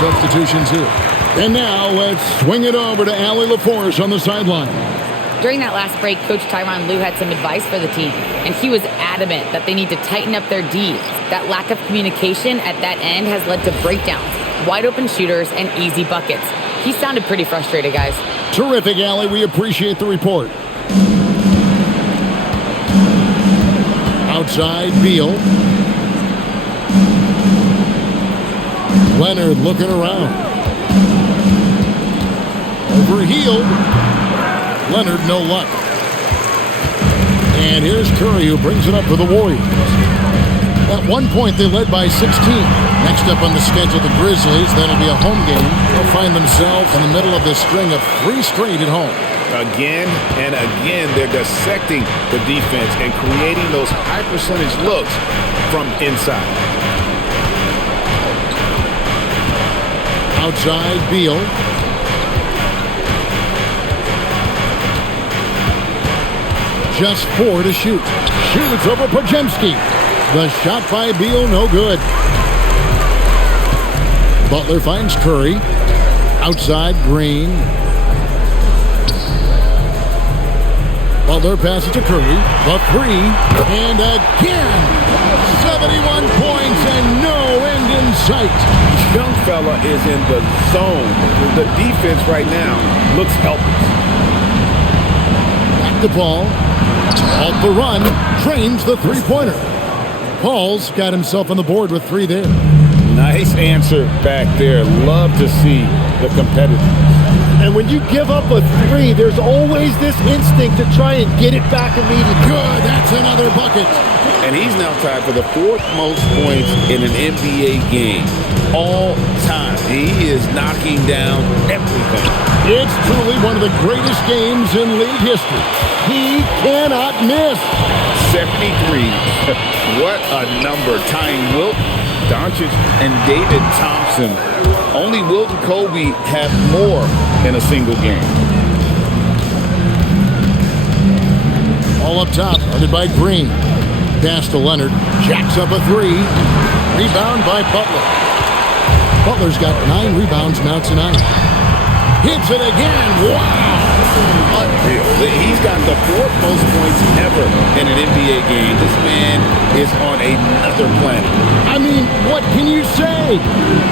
Substitutions here. And now let's swing it over to Allie LaForce on the sideline. During that last break, Coach Tyronn Lue had some advice for the team, and he was adamant that they need to tighten up their D. That lack of communication at that end has led to breakdowns, wide open shooters, and easy buckets. He sounded pretty frustrated, guys. Terrific, Allie. We appreciate the report. Outside, Beal. Leonard looking around. Over Hield. Leonard, no luck. And here's Curry, who brings it up for the Warriors. At one point, they led by 16. Next up on the schedule, the Grizzlies. That'll be a home game. They'll find themselves in the middle of this string of 3 straight at home. Again and again, they're dissecting the defense and creating those high-percentage looks from inside. Outside, Beal. Just 4 to shoot. Shoots over Podziemski. The shot by Beal, no good. Butler finds Curry. Outside, Green. Butler passes to Curry. The 3. And again. 71 points and no end in sight. Young fella is in the zone. The defense right now looks helpless. Back to Paul. Off the run. Trains the 3-pointer. Paul's got himself on the board with 3 there. Nice answer back there. Love to see the competitiveness. And when you give up a 3, there's always this instinct to try and get it back immediately. Good. That's another bucket. And he's now tied for the 4th most points in an NBA game all time. He is knocking down everything. It's truly one of the greatest games in league history. He cannot miss. 73. What a number. Tying Wilt, Doncic, and David Thompson. Only Wilt and Kobe have more in a single game. All up top, guarded by Green. Pass to Leonard. Jacks up a three. Rebound by Butler. Butler's got 9 rebounds now tonight. Hits it again. Wow. Unreal. He's got the 4th most points ever in an NBA game. This man is on another planet. I mean, what can you say?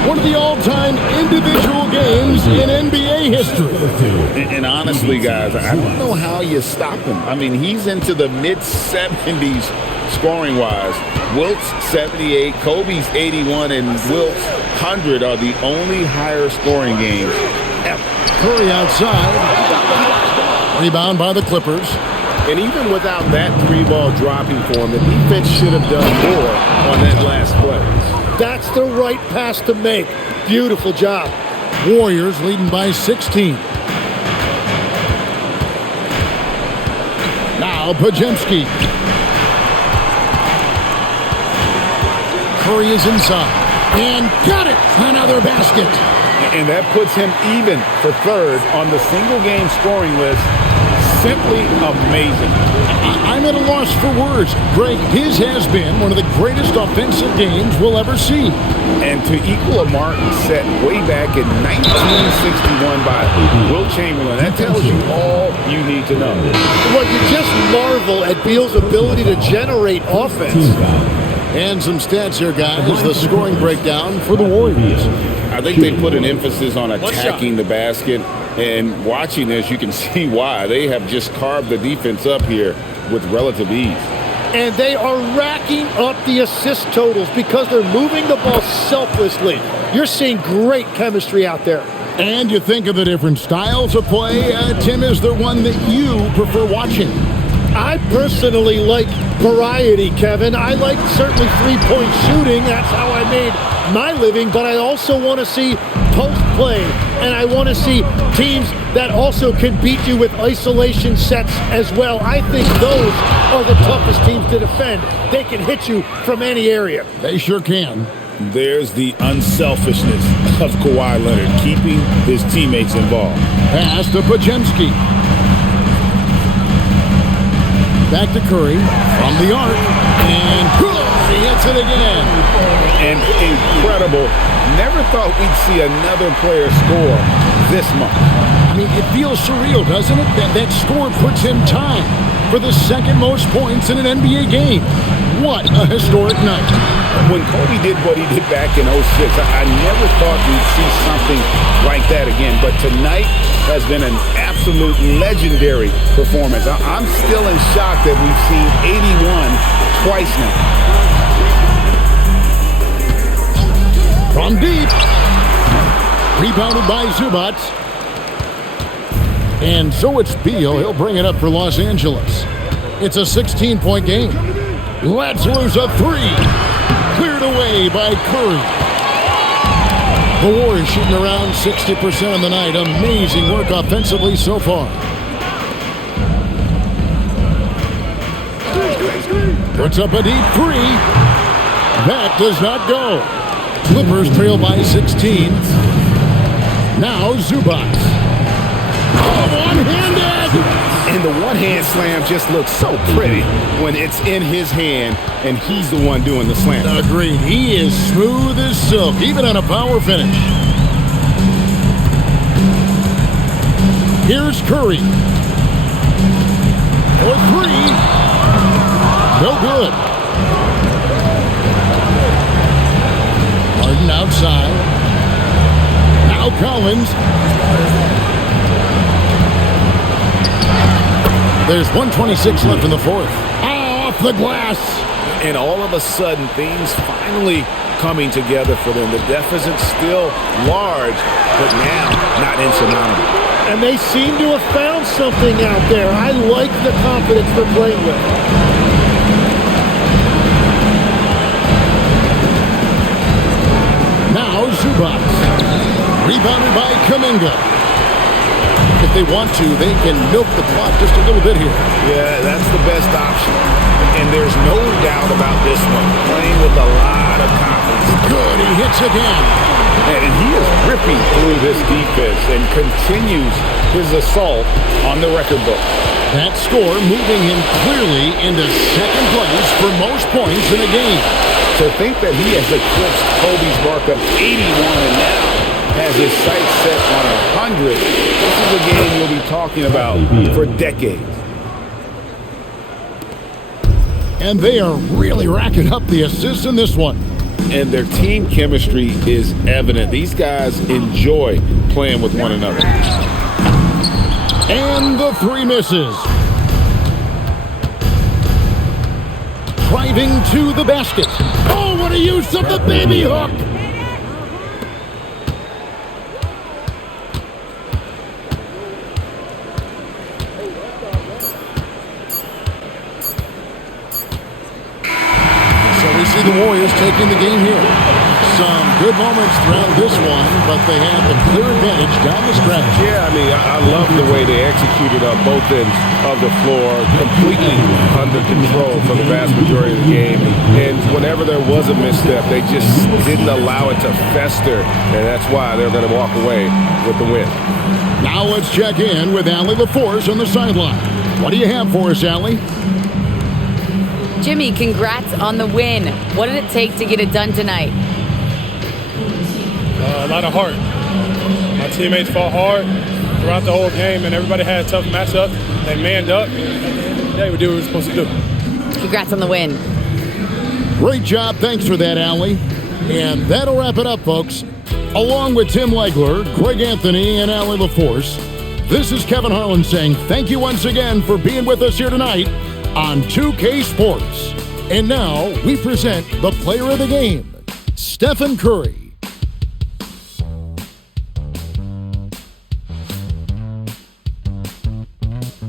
One of the all-time individual games in NBA history. And honestly, guys, I don't know how you stop him. I mean, he's into the mid-70s scoring-wise. Wilt's 78, Kobe's 81, and Wilt's 100 are the only higher scoring games ever. Curry outside. Rebound by the Clippers. And even without that 3-ball dropping for him, the defense should have done more on that last play. That's the right pass to make. Beautiful job. Warriors leading by 16. Now Podziemski. Curry is inside. And got it! Another basket. And that puts him even for 3rd on the single-game scoring list. Simply amazing. I'm at a loss for words. Greg, his has been one of the greatest offensive games we'll ever see. And to equal a mark set way back in 1961 by Wilt Chamberlain, that tells you all you need to know. Well, you just marvel at Beal's ability to generate offense. And some stats here, guys. The scoring breakdown for the Warriors. I think they put an emphasis on attacking the basket. And watching this, you can see why. They have just carved the defense up here with relative ease. And they are racking up the assist totals because they're moving the ball selflessly. You're seeing great chemistry out there. And you think of the different styles of play. Tim, is there one that you prefer watching? I personally like variety, Kevin. I like certainly three-point shooting. That's how I made my living. But I also want to see post play. And I want to see teams that also can beat you with isolation sets as well. I think those are the toughest teams to defend. They can hit you from any area. They sure can. There's the unselfishness of Kawhi Leonard, keeping his teammates involved. Pass to Podziemski. Back to Curry from the arc. And he hits it again. And incredible. Never thought we'd see another player score this much. I mean, it feels surreal, doesn't it? That score puts him tied for the second most points in an NBA game. What a historic night. When Kobe did what he did back in 06, I never thought we'd see something like that again. But tonight has been an absolute legendary performance. I'm still in shock that we've seen 81 twice now. From deep. Rebounded by Zubac. And so it's Beal. He'll bring it up for Los Angeles. It's a 16-point game. Let's lose a three. Cleared away by Curry. The Warriors shooting around 60% on the night. Amazing work offensively so far. Puts up a deep three. That does not go. Clippers trail by 16. Now Zubac. One-handed! And the one-hand slam just looks so pretty when it's in his hand and he's the one doing the slam. Agreed. He is smooth as silk, even on a power finish. Here's Curry. For three. No good. Harden outside. Now Collins. There's 1:26 left in the fourth. Off the glass. And all of a sudden, things finally coming together for them. The deficit's still large, but now not insurmountable. And they seem to have found something out there. I like the confidence they're playing with. Now Zubac. Kuminga. If they want to, they can milk the clock just a little bit here. Yeah, that's the best option. And there's no doubt about this one. Playing with a lot of confidence. Good, he hits again. And he is ripping through this defense and continues his assault on the record book. That score moving him clearly into second place for most points in a game. To think that he has eclipsed Kobe's mark of 81 and now has his sights set on 100. This is a game you'll be talking about for decades. And they are really racking up the assists in this one. And their team chemistry is evident. These guys enjoy playing with one another. And the three misses. Driving to the basket. Oh, what a use of the baby hook. We see the Warriors taking the game here. Some good moments throughout this one, but they have the clear advantage down the stretch. Yeah, I mean, I love the way they executed on both ends of the floor, completely under control for the vast majority of the game. And whenever there was a misstep, they just didn't allow it to fester, and that's why they're going to walk away with the win. Now let's check in with Allie LaForce on the sideline. What do you have for us, Allie? Jimmy, congrats on the win. What did it take to get it done tonight? A lot of heart. My teammates fought hard throughout the whole game, and everybody had a tough matchup. They manned up. They would do what we were supposed to do. Congrats on the win. Great job. Thanks for that, Allie. And that'll wrap it up, folks. Along with Tim Legler, Greg Anthony, and Allie LaForce, this is Kevin Harlan saying thank you once again for being with us here tonight on 2K Sports. And now we present the player of the game, Stephen Curry.